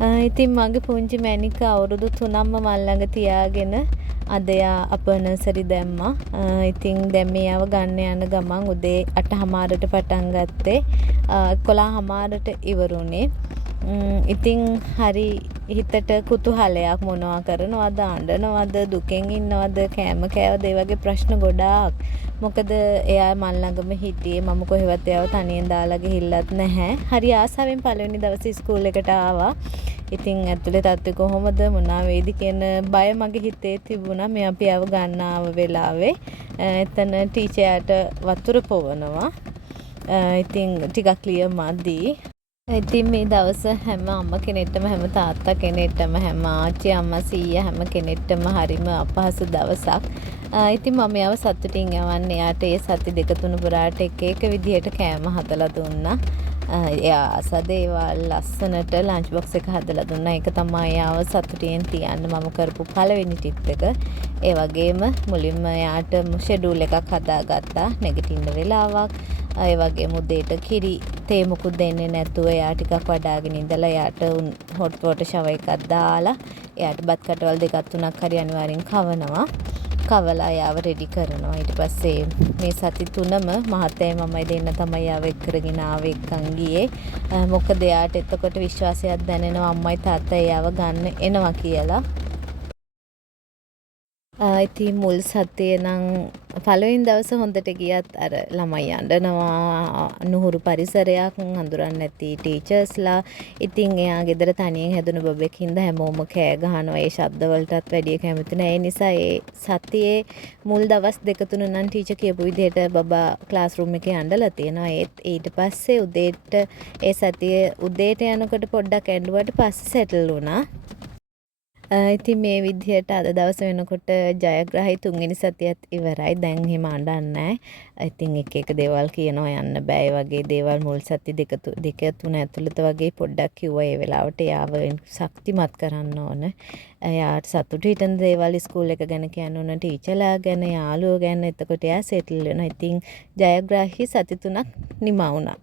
ඉතින් මගේ පුංචි මැනික අවුරුදු 3ක්ම මල් ළඟ තියාගෙන අද එයා අප නර්සරි දැම්මා. ඉතින් දැන් මෙයාව ගන්න යන ගමන් උදේ 8:00ට පටන් ගත්තේ. 11:00ට ඉවරුනේ. ඉතින් හරි හිතට කුතුහලයක් මොනවා කරනවද අඬනවද දුකෙන් ඉන්නවද කෑම කෑවද ඒ වගේ ප්‍රශ්න ගොඩාක්. මොකද එයා මල් ළඟම හිටියේ මම කොහෙවත් එයාව තනියෙන් දාලා ගිහිල්ලත් නැහැ. හරි ආසාවෙන් පළවෙනි දවසේ ස්කූල් එකට ආවා. ඉතින් ඇතුලේ තත්ත්වය කොහොමද මොනවා වේද කියන බය මගේ හිතේ තිබුණා. මේ අපි ආව ගන්න ආව වෙලාවේ එතන ටීචර්යාට වතුර පොවනවා. ඉතින් ටිකක් ලිය මදි. ඉතින් මේ දවස හැම අම්ම කෙනෙක්ටම හැම තාත්තා කෙනෙක්ටම හැම ආච්චි අම්මා සීයා හැම කෙනෙක්ටම හරිම අපහසු දවසක්. ඉතින් මම යාව සතුටින් යවන්නේ. යාට ඒ සති දෙක තුන පුරාට එක එක විදිහට කෑම හදලා දුන්නා. එයා ආස දේවල් ලස්සනට ලන්ච් බොක්ස් එක හදලා දුන්නා. ඒක තමයි යාව සතුටින් තියන්න මම කරපු පළවෙනි ටිප් එක. ඒ වගේම මුලින්ම යාට ෂෙඩියුල් එකක් හදාගත්තා. නැගිටින්න වෙලාවක්. ඒ වගේම උදේට කිරි තේ මුකුත් දෙන්නේ නැතුව එයා ටිකක් වඩාගෙන ඉඳලා එයාට හොට් වෝටර් ෂවර් එකක් දාලා එයාට බත් කටවල් දෙකක් තුනක් හරි අනිවාර්යෙන් කවනවා. කවලා යාව රෙඩි කරනවා. ඊට පස්සේ මේ සති තුනම මහත්තයයි මමයි දෙන්න තමයි යාව එක්කරගෙන ආවේ එක්කන් ගියේ. මොකද එයාට එතකොට විශ්වාසයක් දැනෙනවා අම්මයි තාත්තයි යාව ගන්න එනවා කියලා. ඉතින් මුල් සතියේ නම් පළවෙනි දවසේ හොඳට ගියත් අර ළමයි අඬනවා නුහුරු පරිසරයක් අඳුරන්නේ නැති ටීචර්ස්ලා. ඉතින් එයා ගෙදර තනියෙන් හැදුණු බබෙක් හින්දා හැමෝම කෑ ගහනවා. ඒ ශබ්ද වලටත් වැඩිය කැමති නැහැ. ඒ නිසා ඒ සතියේ මුල් දවස් දෙක තුන නම් ටීචර් කියපු විදිහට බබා ක්ලාස් රූම් එකේ අඬලා තියෙනවා. ඒත් ඊට පස්සේ උදේට ඒ සතියේ උදේට යනකොට පොඩ්ඩක් ඇඬුවට පස්සේ සෙටල් වුණා. ඉතින් මේ විදිහට අද දවස වෙනකොට ජයග්‍රාහී තුන්වෙනි සතියත් ඉවරයි. දැන් එහෙම අඬන්නේ නැහැ. ඉතින් එක එක දේවල් කියනවා යන්න බෑ. ඒ වගේ දේවල් මුල් සති දෙක තුන ඇතුළත වගේ පොඩ්ඩක් කිව්වා. ඒ වෙලාවට යාව ශක්තිමත් කරන්න ඕන. එයාට සතුටු හිතන දේවල් ස්කූල් එක ගැන කියන්න ඕන, ටීචර්ලා ගැන, යාළුවෝ ගැන. එතකොට එයා සෙටල් වෙනවා. ඉතින් ජයග්‍රාහී සති 3ක් නිමා වුණා.